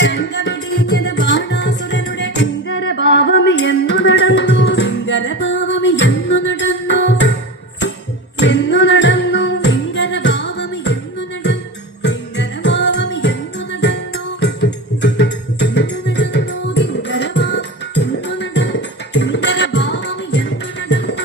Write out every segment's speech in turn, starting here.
ശങ്കവിടിഞ്ഞത് ബാണാസുരനുടെ ഭീകരഭാവമി എന്നു നടന്നു, ഭീകരഭാവമി എന്നു നടന്നു, എന്നു നടന്നു, ഭീകരഭാവമി എന്നു നടന്നു, ഭീകരഭാവമി എന്നു നടന്നു,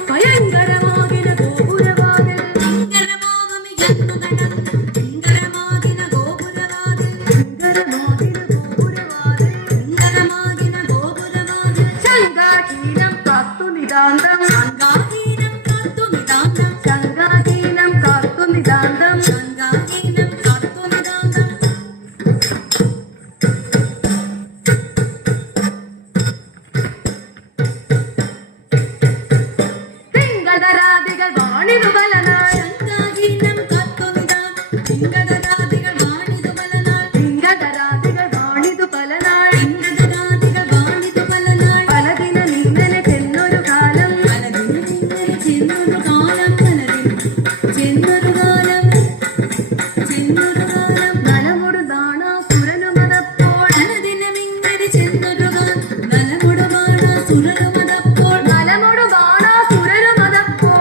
ഭയങ്കരമാകിന ഗോപുരവാതിൽ, ഭീകരഭാവമി എന്നു നടന്നു, ഭീകരമാകിന ഗോപുരവാതിൽ, ഭീകരമാകിന ഗോപുരവാതിൽ, ഭീകരമാകിന ഗോപുരവാതിൽ, ശങ്കാഹീനം കാത്തു നിതാന്തം, ശങ്കാഹീനം കാത്തു നിതാന്തം, ശങ്കാഹീനം കാത്തു നിതാന്തം, ശങ്കാഹീനം കാത്തു നിതാന്തം. തിങ്കതരാദികൾ വാണിതു ബലനായി, ശങ്കാഹീനം കാത്തു നിതാന്തം, തിങ്കതരാദികൾ വാണിതു ബലനായി, തിങ്കതരാദികൾ വാണിതു ബലനായി, തിങ്കതരാദികൾ വാണിതു ബലനായി, പലതിന നിന്നലെ ചെന്നൊരു കാലം, പലതിന നിന്നലെ ചെന്നൊരു കാലം, പലതിന ചെന്നൊരു കാലം, ചെന്നൊരു കാലം, നലമൊടു ബാണാസുരനുമതപ്പോൾ, പലദിനമിങ്ങനെ ചെന്നൊരു കാലം, നലമൊടു ബാണാസുരനുമതപ്പോൾ, നലമൊടു ബാണാസുരനുമതപ്പോൾ,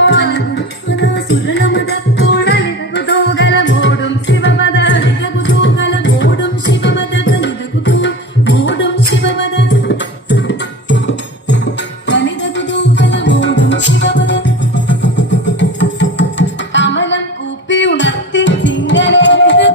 ബാണാസുരനുമതപ്പോൾ, കുതൂഹലമോടും ശിവപദ, കുതൂഹലമോടും ശിവപദ, കുതൂഹലമോടും ശിവപദ, കുതൂഹലമോടും ശിവപദ. കമലം കൂപ്പി ഉണർത്തി ചിങ്ങലെ,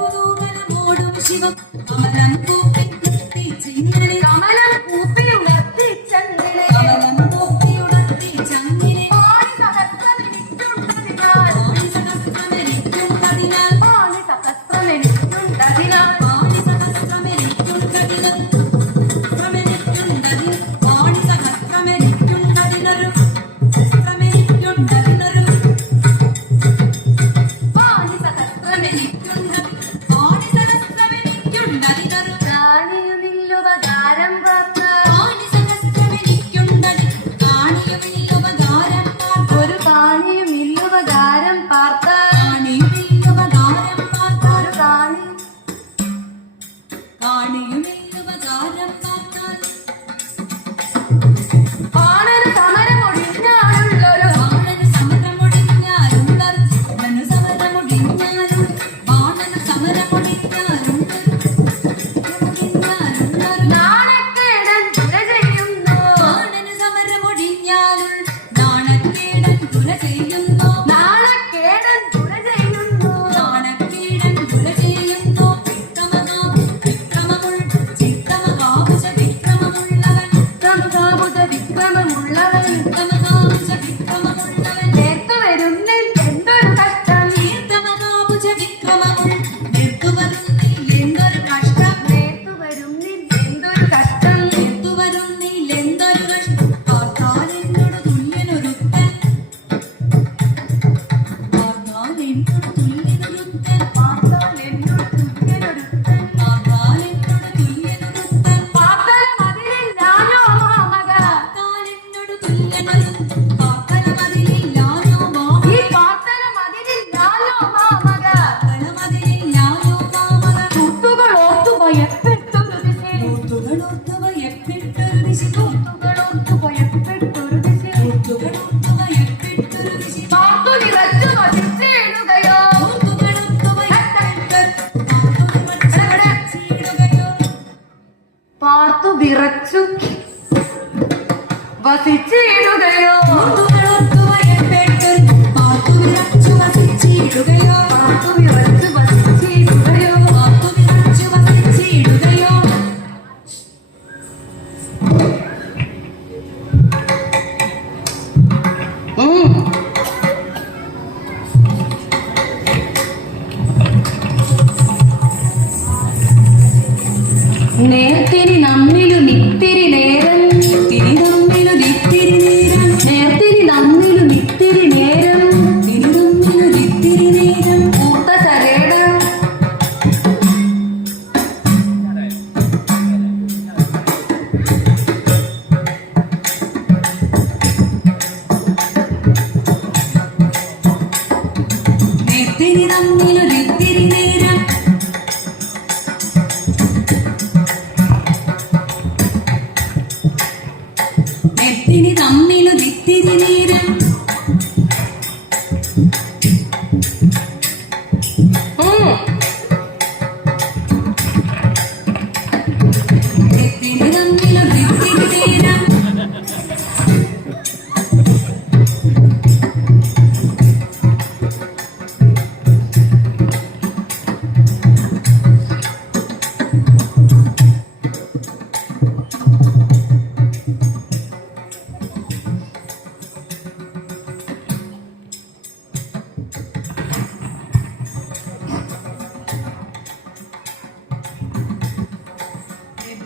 കുതൂഹലമോടും ശിവം, കമലം കൂപ്പി ഉണർത്തി ചിങ്ങലെ, കമലം കൂപ്പി ഉണർത്തി ചങ്ങിലെ, കമലം കൂപ്പി ഉണർത്തി ചങ്ങിലെ, പാണി സഹസ്രമെനിക്കുണ്ടതിനാൽ, പാണി സഹസ്രമെനിക്കുണ്ടതിനാൽ, പാണി സഹസ്രമെനിക്കുണ്ടതിനാൽ, പാണി സഹസ്രമെനിക്കുണ്ടതിനാൽ, സഹസ്രമെനിക്കുണ്ടതിനാൽ, പാണി സഹസ്രമെനിക്കുണ്ടതിനൊരു, സഹസ്രമെനിക്കുണ്ടതിനൊരു, പാണി സഹസ്രമെനിക്കുണ്ടതിനൊരു, പാണി സഹസ്രമെനിക്കുണ്ടതിനൊരു, കാണിയുമില്ലുപകാരം പാർത്ത, പാണി സഹസ്രമെനിക്കുണ്ടതി, കാണിയുമില്ലുപകാരം പാർത്ത, ഒരു കാണിയുമില്ലുപകാരം പാർത്ത, കാണിയുമില്ലുപകാരം പാർത്ത, ഒരു കാണിയുമില്ലുപകാരം പാർത്താൽ, വാണന് സമരമൊടിഞ്ഞാലുള്ളൊരു, വാണന് സമരമൊടിഞ്ഞാലുള്ളൊരു, വാണന് സമരമൊടിഞ്ഞാലും, വാണന് സമരമൊടിഞ്ഞാലുള്ളൊരു, നാണക്കേടൻ തുല ചെയ്യുന്നു, വാണന് സമരമൊടിഞ്ഞാലും, നാണക്കേടൻ തുല ചെയ്യുന്നു, നാണക്കേടൻ തുല ചെയ്യുന്നു, നാണക്കേടൻ തുല ചെയ്യുന്നു, ചിത്തമകാപുജ വിക്രമമുള്ളവൻ, ചിത്തമകാപുജ വിക്രമമുള്ളവൻ, ചിത്തമകാപുജ വിക്രമമുള്ളവൻ, നേർത്തുവരുന്നിൽ എന്തൊരു കഷ്ടം, ചിത്തമകാപുജ വിക്രമമുള്ള, നേർത്തുവരുന്നിൽ എന്തൊരു കഷ്ടം, നേർത്തുവരുന്നിൽ എന്തൊരു കഷ്ടം, നേർത്തുവരുന്നിൽ എന്തൊരു കഷ്ടം, പാർത്താൽ എന്നോട് തുല്യനൊരുത്തൻ, പാർത്താൽ എന്നോട് തുല്യനൊരുത്തൻ, പാർത്താൽ എന്നോട് തുല്യനൊരുത്തൻ, പാർത്താൽ എന്നോട് തുല്യനൊരുത്തൻ, പാർത്തലമതിലില്ലാനോ മാമക, പാർത്താൽ എന്നോട് തുല്യനൊരുത്തൻ, പാർത്തലമതിലില്ലാനോ മാമക, ഈ പാർത്തലമതിലില്ലാനോ മാമക, പാർത്തലമതിലില്ലാനോ മാമക, കൂട്ടുകളോർത്തു ഭയപ്പെട്ടൊരു ദിശ, കൂട്ടുകളോർത്തു ഭയപ്പെട്ടൊരു ദിശ, കൂട്ടുകളോർത്തു ഭയപ്പെട്ടൊരു ദിശ, കൂട്ടുകളോർത്തു ഭയപ്പെട്ടൊരു ദിശ, പാർത്തു വിറച്ചു വസിച്ചിടുകയോ, കൂട്ടുകളോർത്തു ഭയപ്പെട്ടൊരു, പാർത്തു വിറച്ചു വസിച്ചിടുകയോ, കൂട്ടുകളോർത്തു ഭയപ്പെട്ടൊരു, പാർത്തു വിറച്ചു വസിച്ചിടുകയോ, പാർത്തു വിറച്ചു വസിച്ചിടുകയോ, പാർത്തു വിറച്ചു വസിച്ചിടുകയോ. നേർത്തിരി നമ്മിലു നിത്തിരി നേരം, തിരി നമ്മിലു നിത്തിരി നേരം, നേർത്തിരി നമ്മിലു നിത്തിരി നേരം, തിരി നമ്മിലു നിത്തിരി നേരം, പൂത്ത ശരേടം, നേർത്തിരി നമ്മിലു നിത്തിരി നേരം,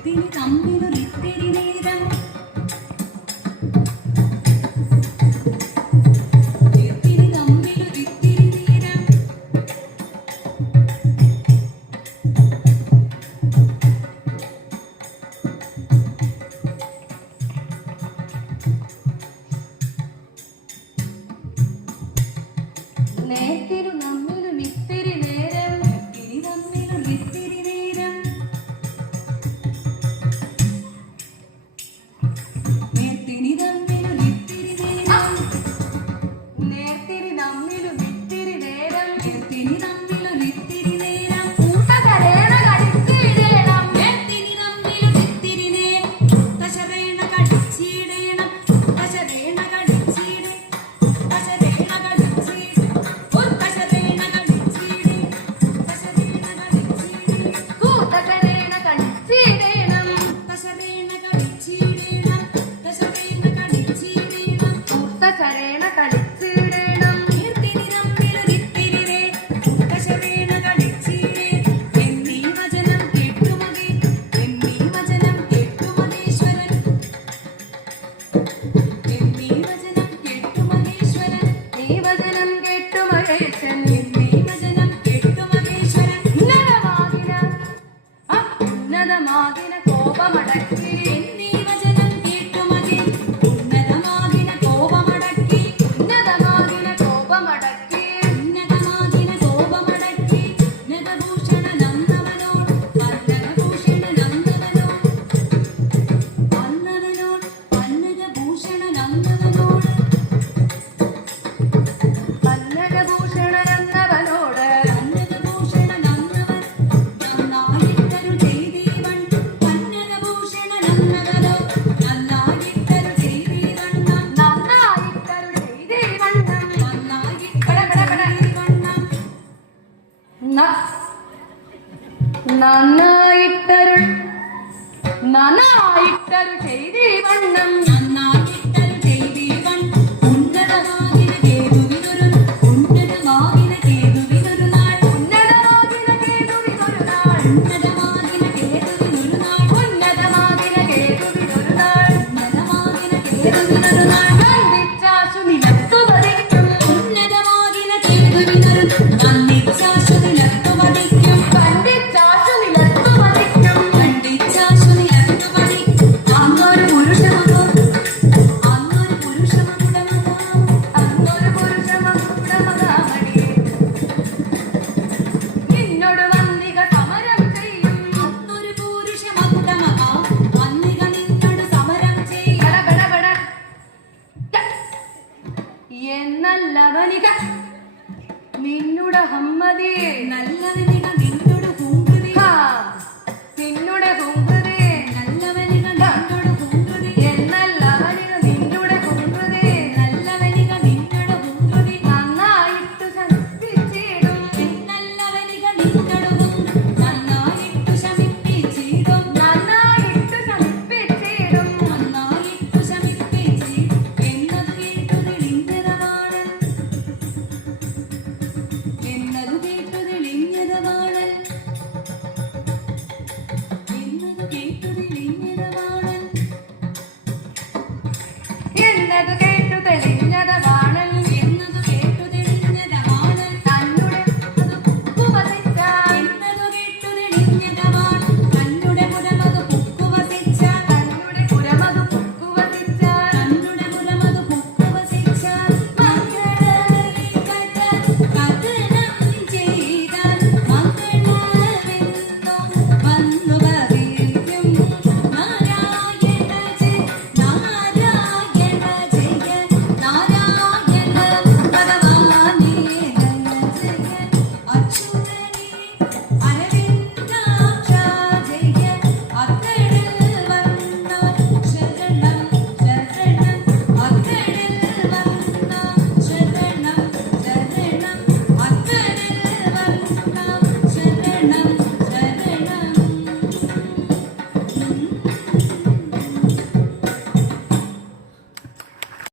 നേർത്തിനി തമ്മിലൊരിത്തിരി നേരം നേർത്തിനി തമ്മിലൊരിത്തിരി നേരം നേർത്തിനു നമ്മിലും ഇത്തിരി നേരം നേർത്തിനി തമ്മിലും ഇത്തിരി നേരം നേർത്തിനി തമ്മിലും ഇത്തിരി നേരം നേർത്തിനി നമ്മിലും ഇത്തിരി നേരം നേർത്തിനി തമ്മിലും ഇത്തിരി നേരം കൂട്ടകരേണ കളിച്ചിടേണം നേർത്തിനി തമ്മിലും ഇത്തിരി നേരം തശരേണ കളിച്ചിടേണം തശരേണ കളിച്ചിടേ തശരേണ കളിച്ചിടേ തശരേണ കളിച്ചിടേ തശരേണ കളിച്ചിടേ കൂട്ടകരേണ കളിച്ചിടേണം തശരേണ കളിച്ചിടേണം തശരേണ കളിച്ചിടേണം കൂട്ടകരേണ കളിച്ചിടേണം നേർത്തിനി തമ്മിലൊരിത്തിരി നേരം തശരേണ കളിച്ചിടേ എന്നീ വചനം കേട്ടുമതി എന്നീ വചനം കേട്ടുമതീശ്വരൻ എന്നീ വചനം കേട്ടുമതീശ്വരൻ നീ വചനം കേട്ടുമഹേശൻ എന്നീ വചനം കേട്ടുമഹേശ്വരൻ ഉന്നതമാകിന കോപമടക്കി എന്നീ വചനം കേട്ടുമതി ഉന്നതമാകിന കോപമടക്കി ഉന്നതമാകിന കോപമടക്കി ഉന്നതമാകിന കോപമടക്കി നഗഭൂഷണ നന്ദവനോട് പന്നഗഭൂഷണ നന്ദവനോട് പന്നഗനോട് പന്നഗഭൂഷണ നന്ദവനോട് പന്നഗഭൂഷണ നന്ദവനോട് പന്നഗഭൂഷണ നന്ദവൻ നന്നായിട്ടൊരു ചെയ്തീവൻ പന്നഗഭൂഷണ നന്ദവനോ നന്നായിട്ടൊരു ചെയ്തീവണ്ണം നന്നായിട്ടൊരു ചെയ്തീവണ്ണം നന്നായിട്ടൊരു ചെയ്തീവണ്ണം നന്നായിട്ടൊരു നന്നായിട്ടൊരു ചെയ്തീവണ്ണം നന്നായിട്ടൊരു ചെയ്തീവൺ ഉന്നതമാകിന കേതുവിനൊരു ഉന്നതമാകിന കേതുവിനൊരു നാൾ ഉന്നതമാകിന കേതുവിനൊരു നാൾ ഉന്നതമാകിന കേതുവിനൊരു നാൾ ഉന്നതമാകിന കേതുവിനൊരു നാൾ ഉന്നതമാകിന കേതുവിനൊരു നാൾ കണ്ടിച്ചാശു നിലത്തു പതിക്കും ഉന്നതമാകിന കേതുവിനൊരു കണ്ടിച്ചാശു നിലത്തു പതിക്കും കണ്ടിച്ചാശു നിലത്തു പതിക്കും കണ്ടിച്ചാശു നിലത്തു പതിക്കും അങ്ങൊരു പുരുഷമകം അങ്ങൊരു പുരുഷമകുടമകാം അങ്ങൊരു പുരുഷമകുടമകാമണി നിന്നോട് വന്നിക സമരം ചെയ്യും അങ്ങൊരു പുരുഷമകുടമകാം വന്നിക നിന്നോട് സമരം ചെയ്യും എന്നല്ലവനിക നിന്നുടെ ഹമ്മതി നല്ലവനിക നിന്നോട് ഹൂങ്കതി നിന്നുടെ ഹൂങ്കതി നല്ലവനിക നിന്നോട് ഹൂങ്കതി എന്നല്ലവനിക നിന്നുടെ ഹൂങ്കതി നല്ലവനിക നിന്നോട് ഹൂങ്കതി നന്നായിട്ടു ശമിപ്പിച്ചിടും എന്നല്ലവനിക നിന്നോട് ഹൂങ്കതി നന്നായിട്ടു ശമിപ്പിച്ചിടും നന്നായിട്ടു ശമിപ്പിച്ചിടും നന്നായിട്ടു ശമിപ്പിച്ചിടും എന്നതു കേട്ടു തെളിഞ്ഞതവാണൻ എന്നതു കേട്ടു തെളിഞ്ഞതവാണൻ എന്നതു കേട്ടു തെളിഞ്ഞതവാണൻ എന്നതു കേട്ടു തെളിഞ്ഞതവാണൻ എന്നതു കേട്ടു തെളിഞ്ഞതവാണൻ തന്നുടെ അത് പുക്കുവസിച്ച എന്നതു കേട്ടു തെളിഞ്ഞതവാണൻ തന്നുടെ പുരമതു പുക്കുവസിച്ച തന്നുടെ പുരമതു പുക്കുവസിച്ച തന്നുടെ പുരമതു പുക്കുവസിച്ച കഥനം ചെയ്താൽ മംഗളമെന്നോ വന്നു ഭവിക്കും നാരായണ ജയ നാരായണ ജയ നാരായണ ഭഗവാനേ ജയ ജയ അച്യുതനേ അരവിന്ദാക്ഷ ജയ അക്കടിൽ വന്ന ശരണം ശരണം അക്കടിൽ വന്ന ശരണം ശരണം അക്കടിൽ വന്ന ശരണം